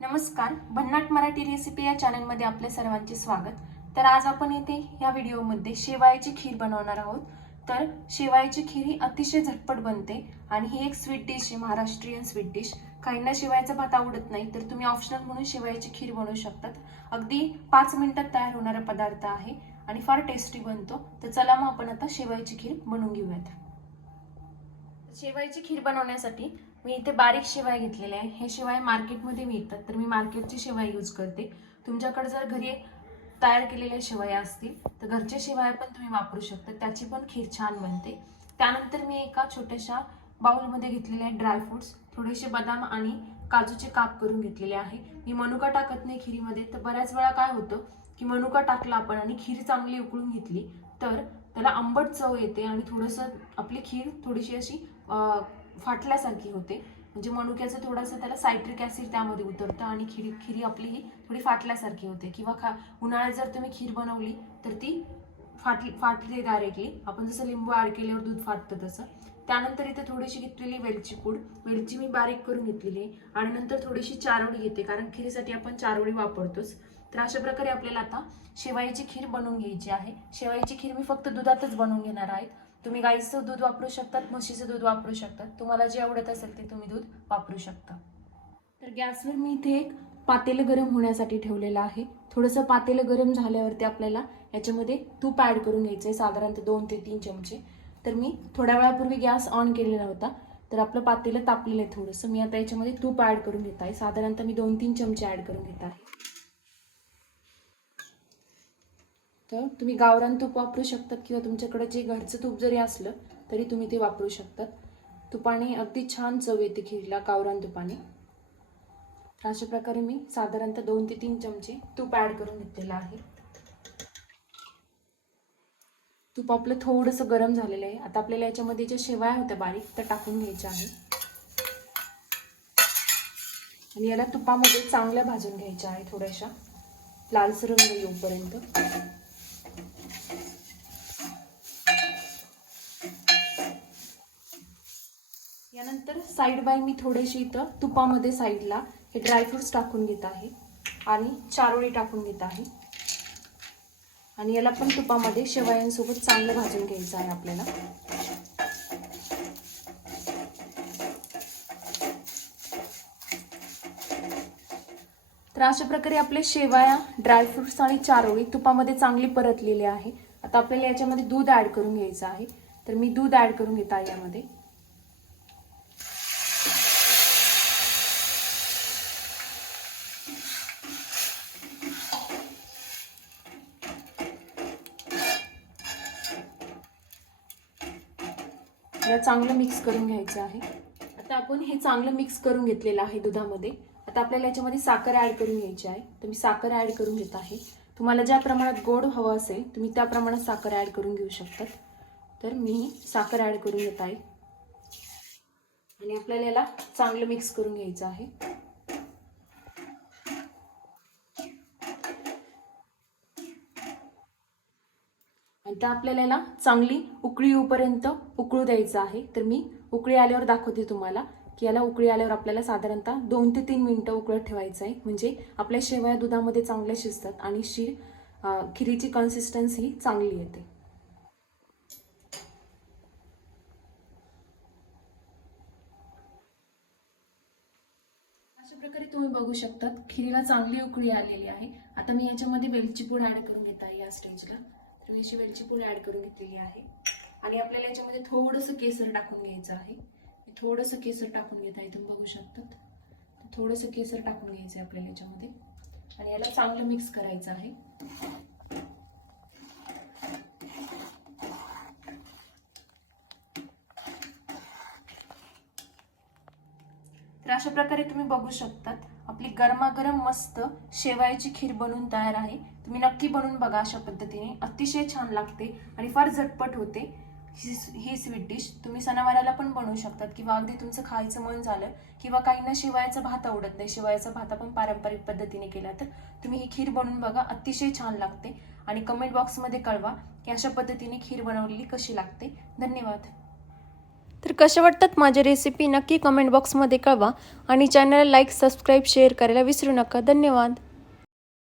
नमस्कार भन्नाट मराठी रेसिपी या चॅनलमध्ये आपले सर्वांचे स्वागत. तर आज आपण येथे या व्हिडिओमध्ये शेवायाची खीर बनवणार आहोत. तर शेवायाची खीर ही अतिशय झटपट बनते आणि ही एक स्वीट डिश आहे महाराष्ट्रीयन स्वीट डिश काहींना शेवायाचा भात आवडत नाही तर तुम्ही ऑप्शनल म्हणून शेवायाची खीर बनवू शकतात. अगदी पाच मिनिटात तयार होणारा पदार्थ आहे आणि फार टेस्टी बनतो. तर चला मग आपण आता शेवायाची खीर बनवून घेऊयात. शेवायची खीर बनवण्यासाठी मी इथे बारीक शिवाय घेतलेले आहे. हे शिवाय मार्केटमध्ये मिळतात. तर मी मार्केटची शेवाय यूज करते. तुमच्याकडे जर घरी तयार केलेल्या शिवाया असतील तर घरच्या शिवाया पण तुम्ही वापरू शकता. त्याची पण खीर छान बनते. त्यानंतर मी एका छोट्याशा बाउलमध्ये घेतलेले आहे ड्रायफ्रुट्स थोडेसे बदाम आणि काजूचे काप करून घेतलेले आहे. मी मनुका टाकत नाही खिरीमध्ये. तर बऱ्याच वेळा काय होतं की मनुका टाकला आपण आणि खीर चांगली उकळून घेतली तर त्याला आंबट चव येते आणि थोडंसं आपली खीर थोडीशी अशी फाटल्यासारखी होते. म्हणजे मनुक्याचं थोडंसं त्याला सायट्रिक ॲसिड त्यामध्ये उतरतं आणि खिरी खिरी आपली ही थोडी फाटल्यासारखी होते. किंवा खा उन्हाळ्यात जर तुम्ही खीर बनवली तर ती फाटली फाटली डायरेक्टली आपण जसं लिंबू ॲड केल्यावर दूध फाटतं तसं. त्यानंतर इथे थोडीशी घेतलेली वेलची पूड वेलची मी बारीक करून घेतलेली आहे. आणि नंतर थोडीशी चारोळी घेते कारण खिरीसाठी आपण चारोळी वापरतोच. तर अशा प्रकारे आपल्याला आता शेवाईची खीर बनवून घ्यायची आहे. शेवायची खीर मी फक्त दुधातच बनवून घेणार आहे. तुम्ही गाईचं दूध वापरू शकतात म्हशीचं दूध वापरू शकतात. तुम्हाला जे आवडत असेल ते तुम्ही दूध वापरू शकता. तर गॅसवर मी इथे एक पातेलं गरम होण्यासाठी ठेवलेलं आहे. थोडंसं पातेलं गरम झाल्यावरती आपल्याला याच्यामध्ये तूप ॲड करून घ्यायचं आहे साधारणतः दोन ते तीन चमचे. तर मी थोड्या वेळापूर्वी गॅस ऑन केलेला होता. तर आपलं पातेलं तापलेलं आहे थोडंसं. मी आता याच्यामध्ये तूप ॲड करून घेत आहे. साधारणतः मी दोन तीन चमचे ॲड करून घेत आहे. तर तुम्ही गावरान तूप वापरू शकतात किंवा तुमच्याकडे जे घरचं तूप जरी असलं तरी तुम्ही ते वापरू शकतात. तुपाने अगदी छान चव येते खीरला गावरान तुपाने. तर अशा प्रकारे मी साधारणतः दोन ते तीन चमचे तूप ॲड करून घेतलेलं आहे. तूप आपलं थोडंसं गरम झालेलं आहे. आता आपल्याला याच्यामध्ये ज्या शेवाया होत्या बारीक त्या टाकून घ्यायच्या आहे आणि याला तुपामध्ये चांगल्या भाजून घ्यायच्या आहे थोड्याशा. लालसर रंग येऊपर्यंत यानंतर साईड बाय मी थोडेशी इथं तुपामध्ये साईडला हे ड्रायफ्रुट्स टाकून घेत आहे. आणि चारोळी टाकून घेत आहे. आणि याला पण तुपामध्ये शेवयांसोबत चांगलं भाजून घ्यायचं आहे आपल्याला. तर अशा प्रकारे आपले शेवाया ड्रायफ्रुट्स आणि चारोळी तुपामध्ये चांगली परतलेली आहे. आता आपल्याला याच्यामध्ये दूध ॲड करून घ्यायचं आहे. तर मी दूध ॲड करून घेत आहे यामध्ये. याला चांगलं मिक्स करून घ्यायचं आहे. आता आपण हे चांगलं मिक्स करून घेतलेलं आहे दुधामध्ये. आता आपल्याला याच्यामध्ये साखर ॲड करून घ्यायची आहे. तर मी साखर ॲड करून घेत आहे. तुम्हाला ज्या प्रमाणात गोड हवं असेल तुम्ही त्या प्रमाणात साखर ॲड करून घेऊ शकतात. तर मी साखर ॲड करून घेत आहे. आणि आपल्याला याला चांगलं मिक्स करून घ्यायचं आहे. इथं आपल्याला याला चांगली उकळी येऊपर्यंत उकळू द्यायचं आहे. तर मी उकळी आल्यावर दाखवते तुम्हाला की याला उकळी आल्यावर आपल्याला साधारणतः दोन ते तीन मिनटं उकळत ठेवायचं आहे. म्हणजे आपल्या शेवया दुधामध्ये चांगल्या शिजतात आणि शीर खिरीची कन्सिस्टन्सी चांगली येते. अशा प्रकारे तुम्ही बघू शकतात खिरीला चांगली उकळी आलेली आहे. आता मी याच्यामध्ये वेलची पूड ॲड करून घेत आहे या स्टेजला तर मी अशी वेलची पूड ॲड करून घेतलेली आहे. आणि आपल्याला याच्यामध्ये थोडंसं केसर टाकून घ्यायचं आहे. थोडंसं केसर टाकून घेत आहे तुम्ही बघू शकतात. थोडंसं केसर टाकून घ्यायचं आहे आपल्याला याच्यामध्ये. आणि याला चांगलं मिक्स करायचं आहे. तर अशा प्रकारे तुम्ही बघू शकतात. आपली गरमागरम मस्त शेवायची खीर बनवून तयार आहे. तुम्ही नक्की बनवून बघा अशा पद्धतीने. अतिशय छान लागते आणि फार झटपट होते. ही ही स्वीट डिश तुम्ही सणावाराला पण बनवू शकतात किंवा अगदी तुमचं खायचं मन झालं किंवा काहींना शिवायचा भात आवडत नाही. शिवायचा भात आपण पारंपरिक पद्धतीने केला तर तुम्ही ही खीर बनवून बघा. अतिशय छान लागते. आणि कमेंट बॉक्समध्ये कळवा की अशा पद्धतीने खीर बनवलेली कशी लागते. धन्यवाद. तर कशा वाटतात माझ्या रेसिपी नक्की कमेंट बॉक्समध्ये कळवा. आणि चॅनलला लाईक सबस्क्राईब शेअर करायला विसरू नका. धन्यवाद.